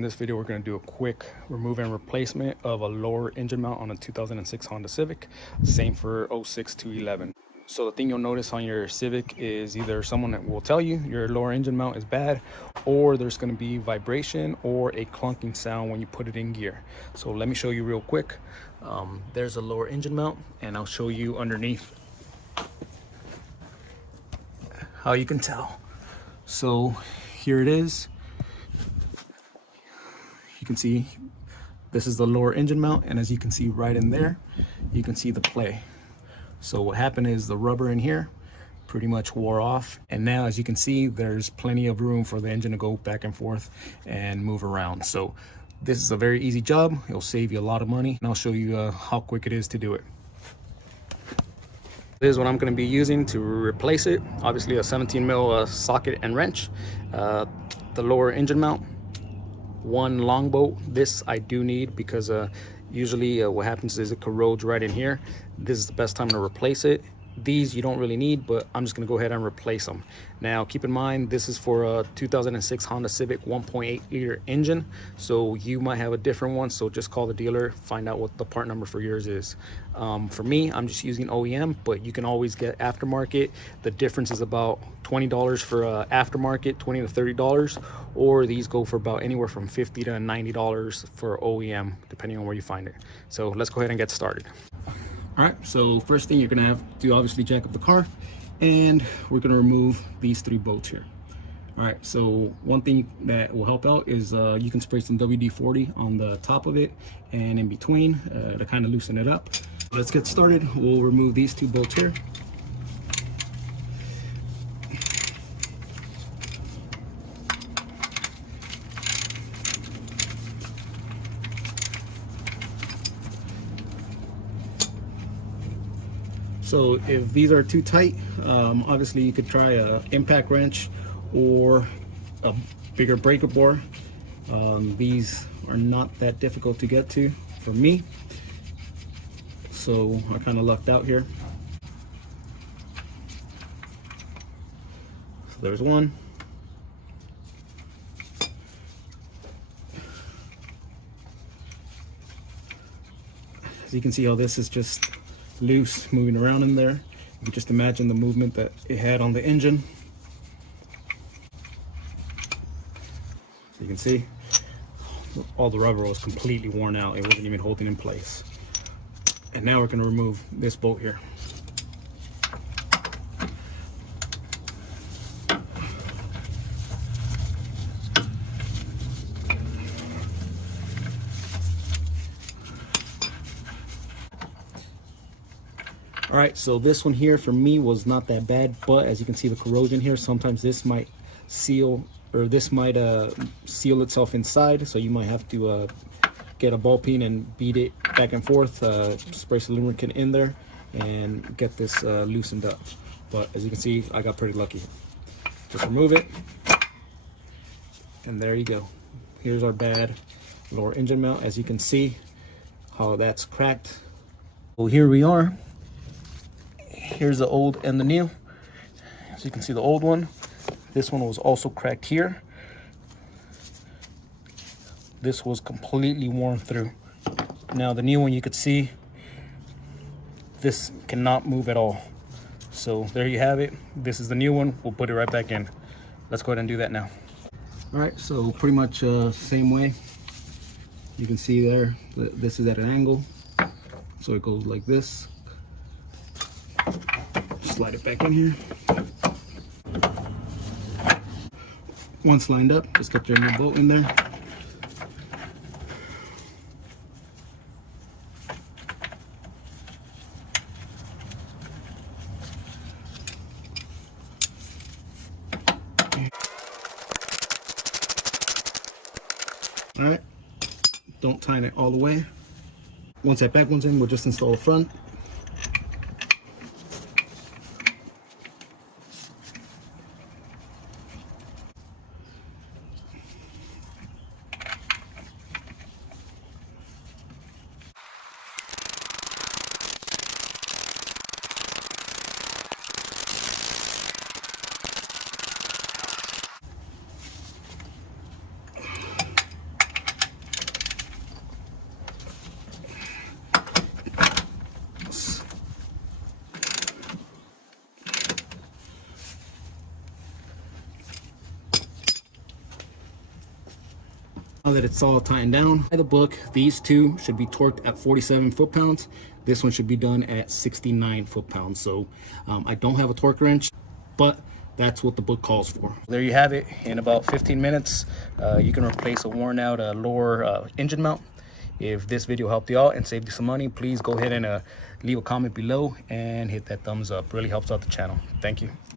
In this video, we're going to do a quick remove and replacement of a lower engine mount on a 2006 Honda Civic. Same for 06 to 11. So the thing you'll notice on your Civic is either someone that will tell you your lower engine mount is bad, or there's going to be vibration or a clunking sound when you put it in gear. So let me show you real quick. There's a lower engine mount, and I'll show you underneath how you can tell. So here it is. You can see this is the lower engine mount, and as you can see right in there, you can see the play. So what happened is the rubber in here pretty much wore off, and now as you can see, there's plenty of room for the engine to go back and forth and move around. So this is a very easy job. It'll save you a lot of money, and I'll show you how quick it is to do it. This is what I'm going to be using to replace it. Obviously a 17 mil socket and wrench, the lower engine mount, one long bolt. This I do need because usually what happens is it corrodes right in here. This is the best time to replace it. These you don't really need, but I'm just going to go ahead and replace them. Now keep in mind, this is for a 2006 Honda Civic 1.8 liter engine, so you might have a different one. So just call the dealer, find out what the part number for yours is. For me, I'm just using OEM, but you can always get aftermarket. The difference is about $20 for aftermarket, $20 to $30, or these go for about anywhere from $50 to $90 for OEM, depending on where you find it. So let's go ahead and get started. All right, so first thing you're gonna have to obviously jack up the car, and we're gonna remove these three bolts here. All right, so one thing that will help out is you can spray some WD-40 on the top of it and in between to kind of loosen it up. Let's get started. We'll remove these two bolts here. So if these are too tight, obviously you could try a impact wrench or a bigger breaker bore. These are not that difficult to get to for me, so I kind of lucked out here. So there's one. As you can see how this is just loose, moving around in there. You can just imagine the movement that it had on the engine. So you can see all the rubber was completely worn out. It wasn't even holding in place. And now we're going to remove this bolt here. All right, so this one here for me was not that bad, but as you can see the corrosion here, sometimes this might seal, or this might seal itself inside, so you might have to get a ball peen and beat it back and forth, spray some lubricant in there and get this loosened up. But as you can see, I got pretty lucky. Just remove it, and there you go. Here's our bad lower engine mount. As you can see how that's cracked. Well, here we are. Here's the old and the new. So you can see the old one. This one was also cracked here. This was completely worn through. Now the new one, you could see this cannot move at all. So there you have it. This is the new one. We'll put it right back in. Let's go ahead and do that now. All right, so pretty much same way. You can see there, this is at an angle. So it goes like this. Slide it back in here. Once lined up, just get your new bolt in there. All right, don't tighten it all the way. Once that back one's in, we'll just install the front. Now that it's all tightened down, by the book, these two should be torqued at 47 foot-pounds. This one should be done at 69 foot-pounds. So I don't have a torque wrench, but that's what the book calls for. There you have it. In about 15 minutes, you can replace a worn out lower engine mount. If this video helped you out and saved you some money, please go ahead and leave a comment below and hit that thumbs up. Really helps out the channel. Thank you.